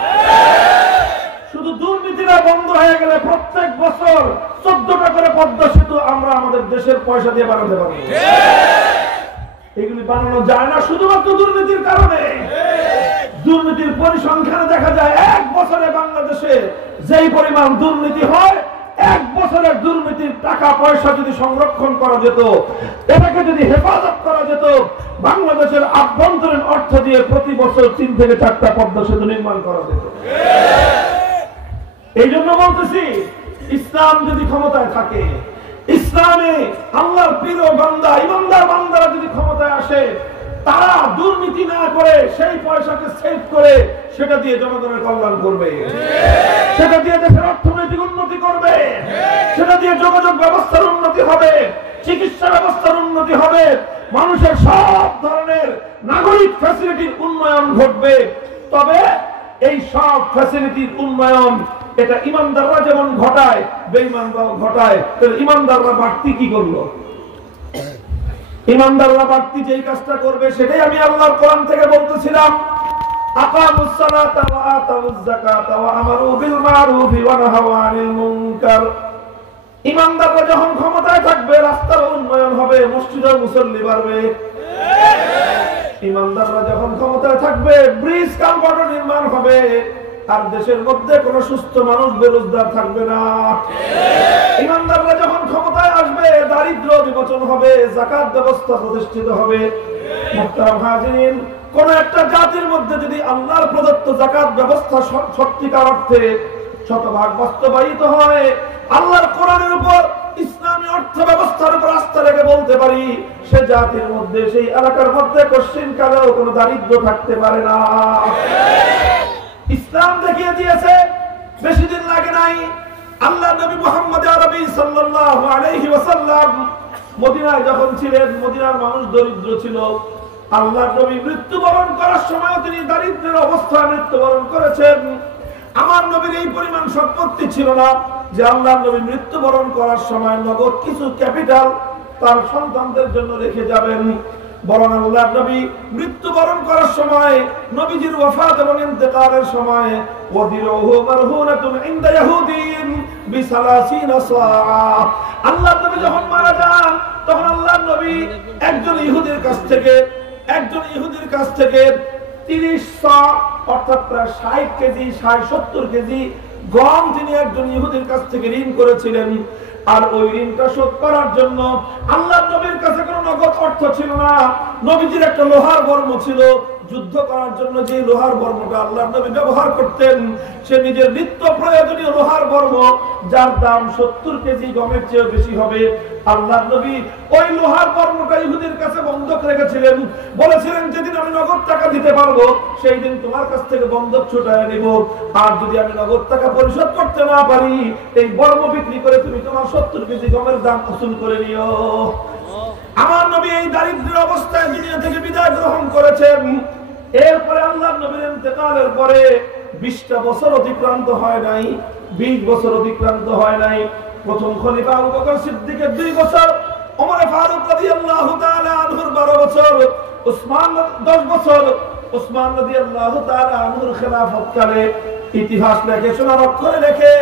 শুধু দুর্নীতিটা বন্ধ হয়ে গেলে প্রত্যেক বছর 14টা করে পদ্মা সেতু আমরা আমাদের দেশের পয়সা দিয়ে বানাতে পারি। এগুলি বানানো যায় না শুধুমাত্র দুর্নীতির কারণে। দুর্নীতির পরিসংখ্যানে দেখা যায় এক বছরে বাংলাদেশে যেই পরিমাণ দুর্নীতি হয়, এক বছরের দুর্নীতির টাকা পয়সা যদি সংরক্ষণ করা যেত, এটাকে যদি হেফাজত করা যেত, বাংলাদেশের আভ্যন্তরীণ অর্থ দিয়ে প্রতি বছর 3 থেকে 4টা পদ্মা সেতু নির্মাণ করা যেত। এই জন্য বলতেছি, ইসলাম যদি ক্ষমতায় থাকে, ইসলামে আল্লাহর প্রিয় বান্দা, ইমানদার বান্দারা যদি ক্ষমতায় আসে, তারা দুর্নীতি না করে সেই পয়সাকে সেভ করে সেটা দিয়ে জনগণের কল্যাণ করবে, সেটা দিয়ে দেশের অর্থনৈতিক উন্নতি করবে, সেটা দিয়ে যোগাযোগ ব্যবস্থার উন্নতি হবে, চিকিৎসা ব্যবস্থার উন্নতি হবে, মানুষের সব ধরনের নাগরিক ফ্যাসিলিটির উন্নয়ন ঘটবে। তবে এই সব ফ্যাসিলিটির উন্নয়ন এটা ইমানদাররা যেমন ঘটায়, বেঈমানরাও ঘটায়। ইমানদাররা বাড়তি কি করলো? ইমানদাররা বাড়তি যেই কাজটা করবে সেটাই আমি আল্লাহর কোরআন থেকে বলতেছিলাম, আকামুস সালাতা ওয়া আতাউজ যাকাতা ওয়া আমারু বিল মারুফি ওয়া নাহাউ আনিল মুনকার। ইমানদাররা যখন ক্ষমতায় থাকবে, রাস্তার উন্নয়ন হবে, মসজিদের মুসল্লি বাড়বে। ইমানদাররা যখন ক্ষমতায় থাকবে, ব্রিজ কালভার্ট নির্মাণ হবে, আর দেশের মধ্যে কোনো সুস্থ মানুষ বেরোজগার থাকবে না। ইমানদাররা যখন ক্ষমতায় আসবে, দারিদ্র বিমোচন হবে, যাকাত ব্যবস্থা প্রতিষ্ঠিত হবে। মুহতারাম হাজিরিন, কোন একটা জাতির মধ্যে যদি আল্লাহর প্রদত্ত যাকাত ব্যবস্থা সত্যিকার অর্থে শতভাগ বাস্তবায়িত হয়, আল্লাহর কোরআনের উপর, ইসলামী অর্থ ব্যবস্থার উপর আস্থা রেখে বলতে পারি, সে জাতির মধ্যে, সেই এলাকার মধ্যে কোশ্চিন কালেও কোনো দারিদ্র থাকতে পারে না। ইসলাম দেখিয়ে দিয়েছে, বেশি দিন লাগে নাই, আল্লাহ নবী মুহাম্মদ আরবি সাল্লাল্লাহু আলাইহি ওয়াসাল্লাম মদিনায় যখন ছিলেন, মদিনার মানুষ দরিদ্র ছিল। আল্লাহ নবী মৃত্যুবরণ করার সময় তিনি দারিদ্র্যের অবস্থায় মৃত্যুবরণ করেছেন। আমার নবীর এই পরিমাণ সম্পত্তি ছিল না যে আল্লাহ নবী মৃত্যুবরণ করার সময় নগদ কিছু ক্যাপিটাল তার সন্তানদের জন্য রেখে যাবেন। বরং আল্লাহর নবী মৃত্যুবরণ করার সময়, নবীজির ওয়াফাত এবং ইন্তেকালের সময়, ওয়াদিরুহু মারহুনাতুন ইনদা ইয়াহুদিন বিসালাসিনা সাআ, আল্লাহর নবী যখন মারা যান, তখন আল্লাহর নবী একজন ইহুদির কাছ থেকে 30 সা, অর্থাৎ প্রায় 60 কেজি, 60-70 কেজি গম তিনি একজন ইহুদির কাছ থেকে ঋণ করেছিলেন। আর ওই ঋণটা শোধ করার জন্য আল্লাহর নবীর কাছে কোনো নগদ অর্থ ছিল না। নবীজির একটা লোহার বর্ম ছিল, যুদ্ধ করার জন্য যে লোহার বর্মটা আল্লাহর নবী ব্যবহার করতেন, সে নিজের নিত্য প্রয়োজনীয় লোহার বর্ম, যার দাম 70 কেজি গমের চেয়ে বেশি হবে, আল্লাহর নবী ওই লোহার বর্মটা ইহুদির কাছে বন্ধক রেখেছিলেন। বলেছিলেন, যেদিন আমি নগদ টাকা দিতে পারবো, সেই দিন তোমার কাছ থেকে বন্ধক ছুটায় নিব। আর যদি আমি নগদ টাকা পরিশোধ করতে না পারি, এই বর্ম বিক্রি করে তুমি তোমার 70 কেজি গমের দাম উসুল করে নিও। আমার নবী এই দারিদ্র্যের অবস্থায় দুনিয়া থেকে বিদায় গ্রহণ করেছেন। এরপরে আল্লাহর নবীর ইন্তেকালের পরে 20টা বছর অতিক্রান্ত হয় নাই, 20 বছর অতিক্রান্ত হয় নাই। প্রথম খলিফা আবু বকর সিদ্দিকের 2 বছর, ওমর ফারুক রাদিয়াল্লাহু তাআলা আনহুর 12 বছর, উসমান 10 বছর। উসমান রাদিয়াল্লাহু তাআলা আনহুর খেলাফতকালে ইতিহাস লেখে, সোনার অক্ষরে লেখে,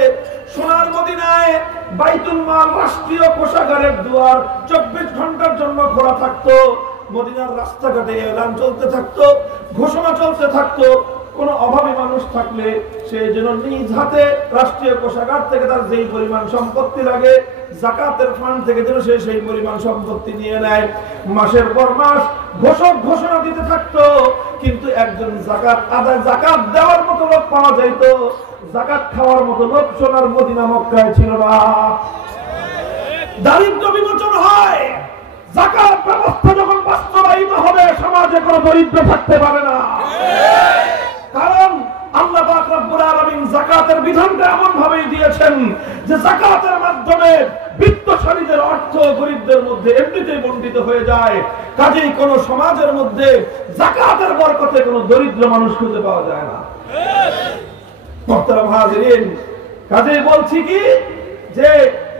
সোনার মদিনায় বাইতুল মাল, রাষ্ট্রীয় কোষাগারের দুয়ার 24 ঘন্টার জন্য খোলা থাকতো। মদিনার রাস্তাঘাটে এলান চলতে থাকতো, ঘোষণা চলতে থাকতো, কোন অভাবী মানুষ থাকলে সে যেন নিজ হাতে রাষ্ট্রীয় কোষাগার থেকে তার যেই পরিমাণ সম্পত্তি লাগে যাকাতের ফান্ড থেকে যেন সে সেই পরিমাণ সম্পত্তি নিয়ে নেয়। মাসের পর মাস ঘোষক ঘোষণা দিতে থাকতো, কিন্তু একজন যাকাত দেওয়ার মতো লোক পাওয়া যাইত, যাকাত খাওয়ার মতো লোক সোনার মদিনা মক্কায় ছিল না। দারিদ্র বিমোচন হয়, যাকাত ব্যবস্থা যখন বাস্তবায়িত হবে সমাজে কোনো দরিদ্র থাকতে পারে না। কারণ আল্লাহ পাক রব্বুল আলামিন যাকাতের বিধানটা এমন ভাবেই দিয়েছেন যে যাকাতের মাধ্যমে বিত্তশালীদের অর্থ গরিবদের মধ্যে এমনিতেই বণ্টিত হয়ে যায়। কাজেই কোন সমাজের মধ্যে যাকাতের বরকতে কোনো দরিদ্র মানুষ খুঁজে পাওয়া যায় না। মুহতারাম হাজিরিন, কাজেই বলছি কি যে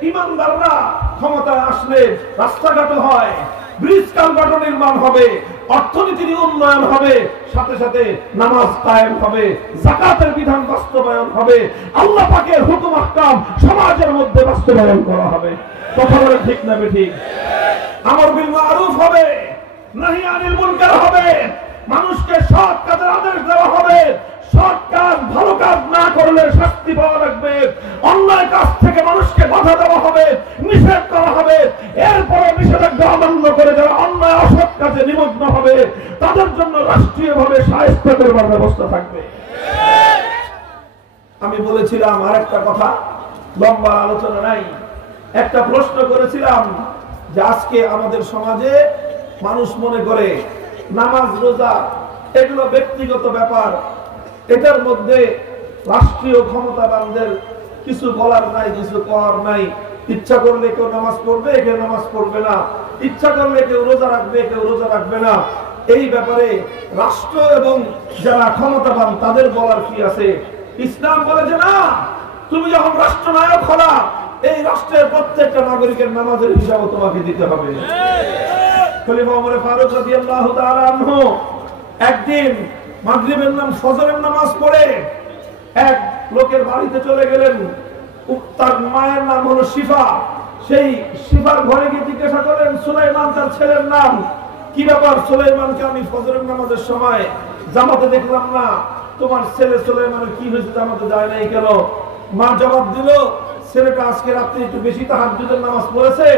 ইমানদাররা ক্ষমতায় আসলে রাস্তাঘাট হয়, ব্রিজ কালভার্ট নির্মাণ হবে, অর্থনীতির উন্নয়ন হবে, সাথে সাথে নামাজ কায়েম হবে, যাকাতের বিধান বাস্তবায়ন হবে, আল্লাহ পাকের হুকুম আহকাম সমাজের মধ্যে বাস্তবায়ন করা হবে। কথা বলে ঠিক না বেঠিক? আমর বিল মারুফ হবে, নাহি আনিল মুনকার হবে, মানুষকে সৎ কাজের আদেশ দেওয়া হবে, সৎ কাজ ভালো কাজ না করলে শাস্তি পাওয়া লাগবে, অন্যায় কাজ থেকে মানুষকে বাধা দেওয়া হবে, নিষেধ করা হবে, এরপরে নিষেধাজ্ঞা অমান্য করে যারা অন্যায় অসৎ কাজে নিমগ্ন হবে তাদের জন্য রাষ্ট্রীয়ভাবে শায়েস্তা করবার ব্যবস্থা থাকবে। আমি বলেছিলাম আরেকটা কথা, লম্বা আলোচনা নাই, একটা প্রশ্ন করেছিলাম যে আজকে আমাদের সমাজে মানুষ মনে করে নামাজ রোজা এগুলো ব্যক্তিগত ব্যাপার, এটার মধ্যে রাষ্ট্রীয় ক্ষমতাবানদের কিছু বলার নাই, কিছু করার নাই। ইচ্ছা করলে কেউ নামাজ পড়বে, কেউ নামাজ পড়বে না, ইচ্ছা করলে কেউ রোজা রাখবে, কেউ রোজা রাখবে না। এই ব্যাপারে রাষ্ট্র এবং যারা ক্ষমতাবান তাদের বলার কি আছে? ইসলাম বলে যে না, তুমি যখন রাষ্ট্রনায়ক হলা এই রাষ্ট্রের প্রত্যেকটা নাগরিকের নামাজের হিসাবও তোমাকে দিতে হবে। খলিফা ওমর ফারুক রাদিয়াল্লাহু তাআলা আনহু একদিন মাগরিবের ফজরের নামাজ পড়ে এক লোকের বাড়িতে চলে গেলেন। তার মায়ের নাম হলো শিফা। সেই শিফার ঘরে গিয়ে জিজ্ঞাসা করেন, সুলাইমান তার ছেলের নাম, কি ব্যাপার সুলাইমানকে আমি ফজরের নামাজের সময় জামাতে দেখলাম না, তোমার ছেলে সুলাইমানের কি হয়েছে, জামাতে যায় নাই কেন? মা জবাব দিল, ছেলেটা আজকে রাত্রে একটু বেশি তাহাজ্জুদের নামাজ পড়েছে,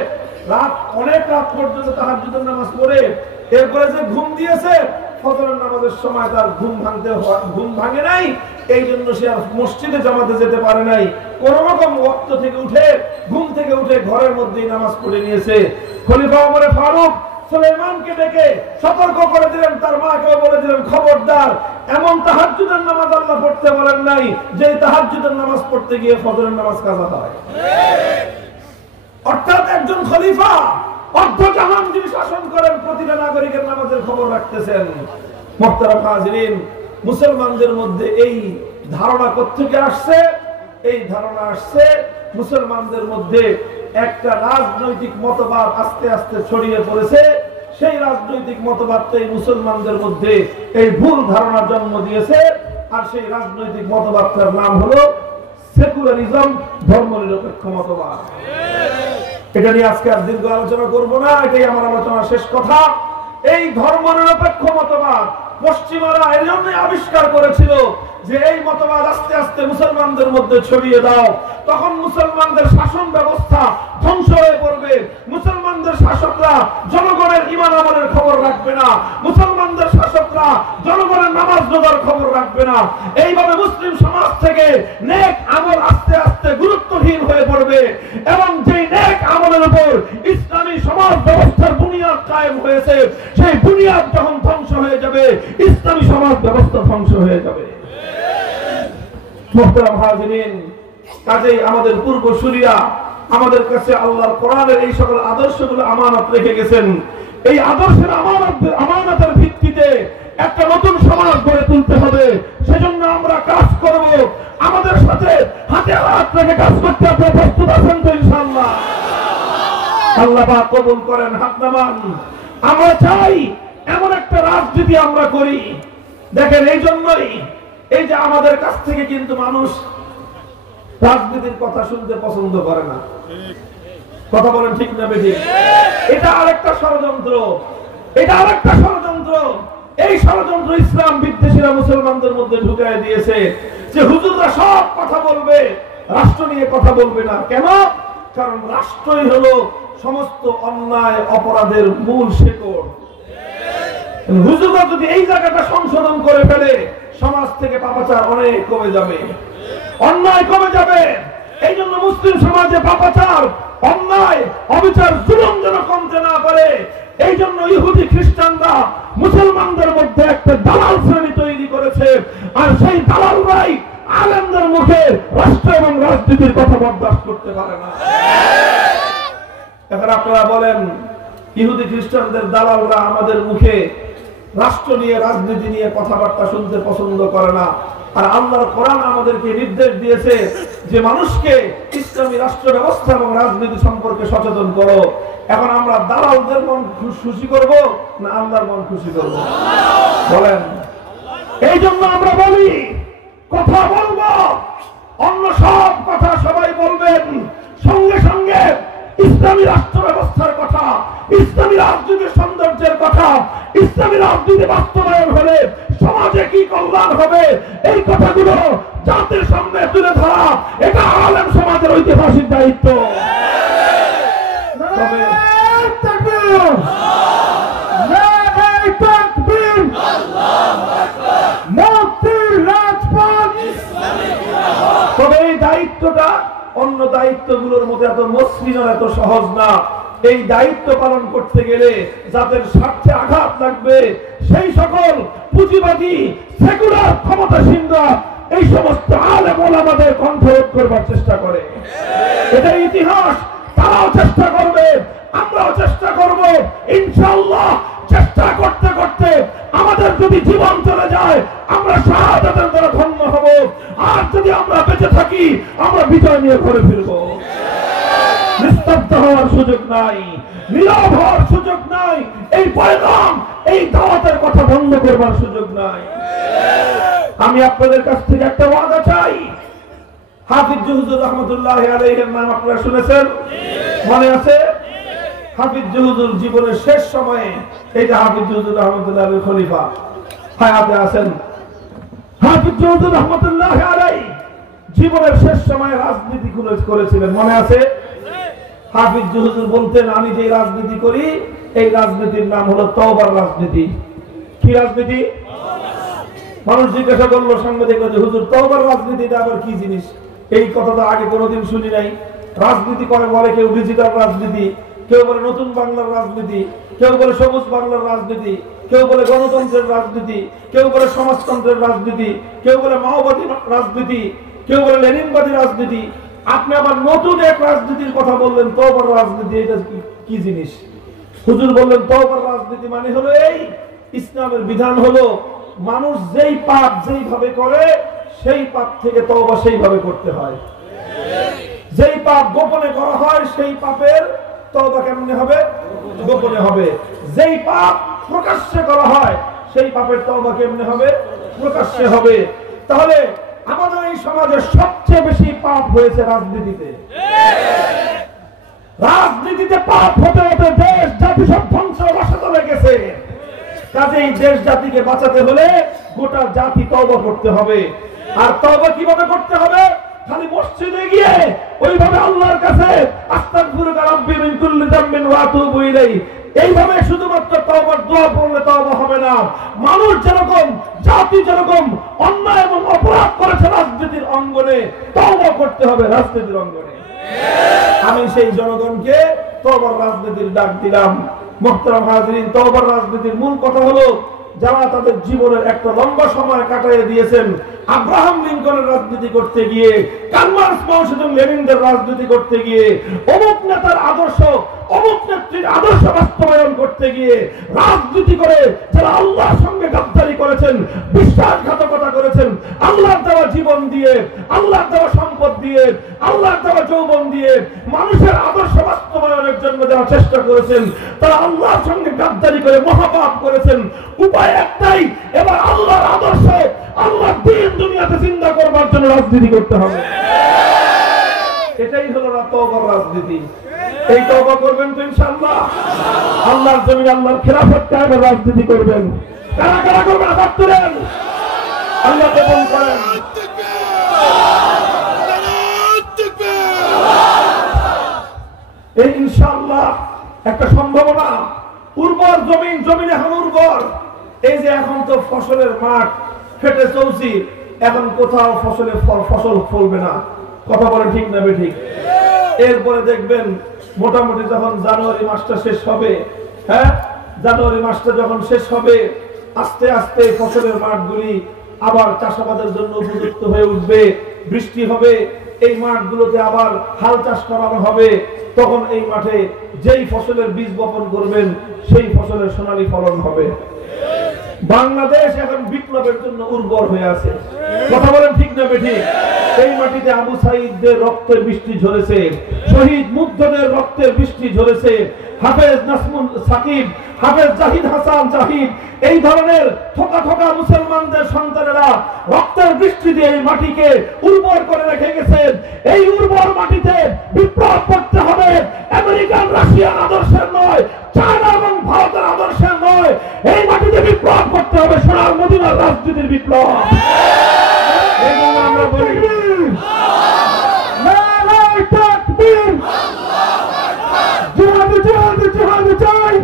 অনেক রাত পর্যন্ত তাহাজ্জুদের নামাজ পড়ে এরপরে যে ঘুম দিয়েছে ফজরের নামাজের সময় তার ঘুম ভাঙে নাই, এই জন্য সে আর মসজিদে জামাতে যেতে পারে নাই। কোন রকম ওয়াক্ত থেকে উঠে ঘুম থেকে উঠে ঘরের মধ্যেই নামাজ পড়ে নিয়েছে। খলিফা ওমর ফারুক সুলাইমানকে ডেকে সতর্ক করে দিলেন, তার মাকেও বলে দিলেন, খবরদার এমন তাহাজ্জুদের নামাজ আল্লাহ পড়তে বলেন নাই যে তাহাজ্জুদের নামাজ পড়তে গিয়ে ফজরের নামাজ কাজা হয়। অর্থাৎ একজন খলিফা অর্ধজাহান যিনি শাসন করেন, প্রতিটা নাগরিকের নামাজের খবর রাখতেছেন। মুহতারাম হাজিরিন, মুসলমানদের মধ্যে এই ধারণা কোত্থেকে আসছে? এই ধারণা আসছে মুসলমানদের মধ্যে একটা রাজনৈতিক মতবাদ আস্তে আস্তে ছড়িয়ে পড়েছে। সেই রাজনৈতিক মতবাদটাই মুসলমানদের মধ্যে এই ভুল ধারণা জন্ম দিয়েছে। আর সেই রাজনৈতিক মতবাদটার নাম হলো সেকুলারিজম, ধর্মনিরপেক্ষ মতবাদ। এটা নিয়ে আজকে আর দীর্ঘ আলোচনা করব না, এটাই আমার আলোচনার শেষ কথা। এই ধর্মনিরপেক্ষ মতবাদ পশ্চিমারা এর জন্য আবিষ্কার করেছিল যে এই মতবাদ আস্তে আস্তে মুসলমানদের মধ্যে ছড়িয়ে দাও, তখন মুসলমানদের শাসন ব্যবস্থা ধ্বংস হয়ে পড়বে, মুসলমানদের শাসকরা জনগণের ঈমান আমলের খবর রাখবে না, মুসলমানদের শাসকরা জনগণের নামাজ রোজার খবর রাখবে না। এইভাবে মুসলিম সমাজ থেকে নেক আমল আস্তে আস্তে গুরুত্বহীন হয়ে পড়বে এবং যে নেক আমলের উপর ইসলামী সমাজ ব্যবস্থার বুনিয়াদ কায়েম হয়েছে, সেই বুনিয়াদ যখন ধ্বংস হয়ে যাবে, ইসলামী সমাজ ব্যবস্থা ধ্বংস হয়ে যাবে। মুহতারাম হাজিরিন, কাজেই আমাদের পূর্বসূরীরা আমাদের কাছে আল্লাহর কোরআনের এই সকল আদর্শগুলো আমানত রেখে গেছেন। এই আদর্শের আমানতের ভিত্তিতে একটা নতুন সমাজ গড়ে তুলতে হবে। সেজন্য আমরা কাজ করব। আমাদের সাথে হাতে হাত রেখে কাজ করতে আপনারা প্রস্তুত আছেন তো ইনশাআল্লাহ? আল্লাহ পাক কবুল করেন, হাত নামান। আমরা চাই এমন একটা রাজনীতি আমরা করি। দেখেন, এই জন্যই এই যে আমাদের কাছ থেকে কিন্তু মানুষ রাজনীতির কথা শুনতে পছন্দ করে না। কথা বলেন ঠিক না বেঠিক? এটা আরেকটা ষড়যন্ত্র, এটা আরেকটা ষড়যন্ত্র। এই ষড়যন্ত্র ইসলাম বিদ্বেষীরা মুসলমানদের মধ্যে ঢুকায় দিয়েছে যে হুজুররা সব কথা বলবে, রাষ্ট্র নিয়ে কথা বলবে না। কেন? কারণ রাষ্ট্রই হলো সমস্ত অন্যায় অপরাধের মূল শেকড়। হুজুররা যদি এই জায়গাটা সংশোধন করে ফেলে, সমাজ থেকে পাপাচার অনেক কমে যাবে, অন্যায় কমে যাবে। এই জন্য মুসলিম সমাজে পাপাচার, অন্যায়, অবিচার, জুলুম যেন কমতে না পারে, এই জন্য ইহুদি খ্রিস্টানরা মুসলমানদের মধ্যে একটা দালাল শ্রেণী তৈরি করেছে। আর সেই দালালরাই আলেমদের মুখে রাষ্ট্র এবং রাজনীতির কথা বরদাস্ত করতে পারে না। এখন আপনারা বলেন, ইহুদি খ্রিস্টানদের দালালরা আমাদের মুখে রাষ্ট্র নিয়ে, রাজনীতি নিয়ে কথাবার্তা শুনতে পছন্দ করে না। আর আল্লাহর কোরআন আমাদেরকে নির্দেশ দিয়েছে যে মানুষকে ইসলামী রাষ্ট্র ব্যবস্থা এবং রাজনীতি সম্পর্কে সচেতন করো। এখন আমরা দালালদের মন খুশি করব না আল্লাহর মন খুশি করব? বলেন। এই জন্য আমরা বলি, কথা বলবো, অন্য সব কথা সবাই বলবেন, সঙ্গে সঙ্গে ইসলামী রাষ্ট্র ব্যবস্থার কথা, ইসলামী রাজনীতির সৌন্দর্যের কথা, ইসলামী রাজনীতি বাস্তবায়ন হলে সমাজে কি কল্যাণ হবে, এই কথাগুলো জাতির সামনে তুলে ধরা, এটা আলেম সমাজের ঐতিহাসিক দায়িত্ব। তবে এই দায়িত্বটা অন্য দায়িত্বগুলোর মতো এত মসৃণ, এত সহজ না। এই দায়িত্ব পালন করতে গেলে যাদের স্বার্থে আঘাত লাগবে, সেই সকল পুঁজিবাদী সেকুলার ক্ষমতাসীনরা এই সমস্ত আলেম ওলামাদের কণ্ঠরোধ করবার চেষ্টা করে। এটা ইতিহাস। তারাও চেষ্টা করবে, আমরাও চেষ্টা করব। ইনশাআল্লাহ চেষ্টা করতে করতে আমাদের যদি জীবন চলে যায়, আমরা শাহাদাতের দ্বারা ধন্য হব। আর যদি আমরা বেঁচে থাকি, আমরা বিজয় নিয়ে ঘরে ফিরব। নিস্তব্ধ হওয়ার সুযোগ নাই, নীরব হওয়ার সুযোগ নাই, এই পয়গাম, এই দাওয়াতের কথা বন্ধ করবার সুযোগ নাই। আমি আপনাদের কাছ থেকে একটা ওয়াদা চাই। হাফিজ হুজুর রহমতুল্লাহ আলাইহির নাম আপনারা শুনেছেন, মনে আছে? হাফিজ হুজুর জীবনের শেষ সময়ে, এই যে হাফিজ হুজুর রহমতুল্লাহ আলাইহির খলিফা হায়াতে আছেন, হাফিজ হুজুর রহমতুল্লাহ আলাইহি জীবনের শেষ সময়ে রাজনীতি করেছিলেন, মনে আছে? হাফিজ হুজুর বলতেন, আমি যে রাজনীতি করি, এই রাজনীতির নাম হলো তওবার রাজনীতি। কি রাজনীতি? মানুষ জিজ্ঞাসা করলো সাংবাদিকরা যে হুজুর তওবার রাজনীতিটা আবার কি জিনিস? এই কথা তো আগে কোনোদিন শুনি নাই। রাজনীতি করে বলে কেউ ডিজিটাল রাজনীতি, কেউ বলে নতুন বাংলার রাজনীতি, কেউ বলে সবুজ বাংলার রাজনীতি, কেউ বলে গণতন্ত্রের রাজনীতি, কেউ বলে সমাজতন্ত্রের রাজনীতি, কেউ বলে মাওবাদী রাজনীতি, কেউ বলে লেনিনবাদী রাজনীতি। আপনি আবার নতুন এক রাজনীতির কথা বললেন, তওবার রাজনীতি। এটা কি জিনিস? হুজুর বললেন, তওবার রাজনীতি মানে হলো এই, ইসলামের বিধান হলো মানুষ যেই পাপ যেইভাবে করে, সেই পাপ থেকে তওবা সেইভাবে করতে হয়। যেই পাপ গোপনে করা হয়, সেই পাপের তওবা কেমনে হবে? গোপনে হবে। যেই পাপ প্রকাশ্যে করা হয়, সেই পাপের তওবা কেমনে হবে? প্রকাশ্যে হবে। তাহলে আমাদের এই সমাজে সবচেয়ে বেশি পাপ হয়েছে রাজনীতিতে। রাজনীতিতে পাপ হতে হতে দেশ জাতি সব ধ্বংস রসাতলে গেছে। কাজেই দেশ জাতিকে বাঁচাতে হলে গোটা জাতি তওবা করতে হবে। আর তওবা কিভাবে করতে হবে? খালি মসজিদে গিয়ে ওইভাবে আল্লাহর কাছে আস্তাগফিরুকা রাব্বি মিন কুল্লি যামবিন ওয়া আতুবু ইলাইহি, এইভাবে শুধুমাত্র তওবার দোয়া পড়লে তওবা হবে না। মানুষ যেরকম, জাতি যেরকম অন্যায় এবং অপরাধ করেছে রাজনীতির অঙ্গনে, তওবা করতে হবে রাজনীতির অঙ্গনে। আমি সেই জনগণকে তওবার রাজনীতির ডাক দিলাম। মুহতারাম হাজিরিন, তওবার রাজনীতির মূল কথা হলো, যারা তাদের জীবনের একটা লম্বা সময় কাটিয়ে দিয়েছেন আব্রাহাম লিঙ্কনের রাজনীতি করতে গিয়ে, কার্ল মার্কস, মাও সেতুং, লেনিনদের রাজনীতি করতে গিয়ে, অমুক নেতার আদর্শ, অমুক নেত্রীর আদর্শ বাস্তবায়ন করতে গিয়ে রাজনীতি করে যারা আল্লাহর সঙ্গে গাদ্দারি করেছেন, বিশ্বাসঘাতকতা করেছেন, আল্লাহর দেওয়া জীবন দিয়ে, আল্লাহর দেওয়া সম্পদ দিয়ে, আল্লাহর দেওয়া যৌবন দিয়ে মানুষের আদর্শ বাস্তবায়নের জন্য যারা চেষ্টা করেছেন, তারা আল্লাহর সঙ্গে গাদ্দারি করে মহাপাপ করেছেন। উপায় একটাই, এবার আল্লাহর আদর্শ, আল্লাহর দ্বীন দুনিয়াতে চিন্তা করবার জন্য রাজনীতি করতে হবে। এটাই হলো তওবার রাজনীতি। এই তওবা করবেন তো ইনশাআল্লাহ? আল্লাহর জমিনে আল্লাহর খেলাফত কায়েমের রাজনীতি করবেন। কারা কারা করবেন হাত তুলেন। আল্লাহ কবুল করেন। এই ইনশাআল্লাহ একটা সম্ভাবনা, উর্বর জমিন, জমিন এখন উর্বর। এই যে এখন তো ফসলের মাঠ ফেটে চলছি, এখন কোথাও ফসল ফলবে না, কথা বলে ঠিক না বেঠিক? এরপরে দেখবেন মোটামুটি যখন জানুয়ারি মাসটা শেষ হবে, হ্যাঁ জানুয়ারি মাসটা যখন শেষ হবে, আস্তে আস্তে ফসলের মাঠগুলি আবার চাষাবাদের জন্য উপযুক্ত হয়ে উঠবে, বৃষ্টি হবে, এই মাঠগুলোতে আবার হাল চাষ করানো হবে। তখন এই মাঠে যেই ফসলের বীজ বপন করবেন সেই ফসলের সোনালী ফলন হবে। বাংলাদেশ এখন বিপ্লবের জন্য উর্বর হয়ে আছে, কথা বলেন ঠিক না বেঠিক? এই মাটিতে আবু সাঈদদের রক্তের বৃষ্টি ঝরেছে, শহীদ মুগ্ধদের রক্তের বৃষ্টি ঝরেছে, হাফেজ নাসমুল সাকিব, হাফেজ জাহিদ হাসান জাহিদ, এই ধরনের থোকা থোকা মুসলমানদের সন্তানেরা রক্তের বৃষ্টি দিয়ে এই মাটিকে উর্বর করে রেখে গেছেন। এই উর্বর মাটিতে বিপ্লব করতে হবে, আমেরিকান রাশিয়ান আদর্শের নয়, চায়না এবং ভারতের আদর্শের নয়। এই মাটিতে বিপ্লব করতে হবে, সোনার মদিনার রাজনীতির বিপ্লব। এবং আমরা বলি নারায়ে তাকবীর, জিহাদ জিহাদ জিহাদ চাই,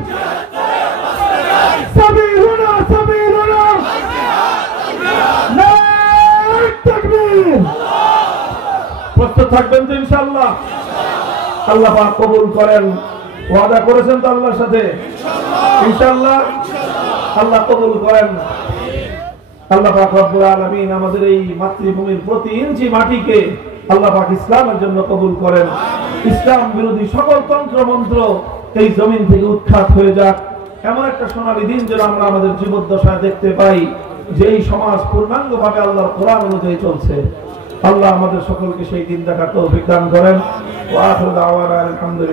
সাবিলুনা সাবিলুনা, নারায়ে তাকবীর। প্রস্তুত থাকবেন তো ইনশাআল্লাহ? আল্লাহ পাক কবুল করেন। ওয়াদা করেছেন তো আল্লাহর সাথে? ইনশাআল্লাহ আল্লাহ কবুল করেন। আল্লাহ পাক রব্বুল আলামিন আমাদের এই মাতৃভূমির প্রতি ইঞ্চি মাটিকে আল্লাহ পাক ইসলামের জন্য কবুল করেন। ইসলাম বিরোধী সকল তন্ত্র মন্ত্র এই জমিন থেকে উৎখাত হয়ে যাক। এমন একটা সোনালী দিন যেন আমরা আমাদের জীবদ্দশায় দেখতে পাই, যে এই সমাজ পূর্ণাঙ্গভাবে আল্লাহর কোরআন অনুযায়ী চলছে। আল্লাহ আমাদের সকলকে সেই দিন দেখার তৌফিক দান করেন। ওয়া আখিরু দাওয়ানা আলহামদুলিল্লাহ।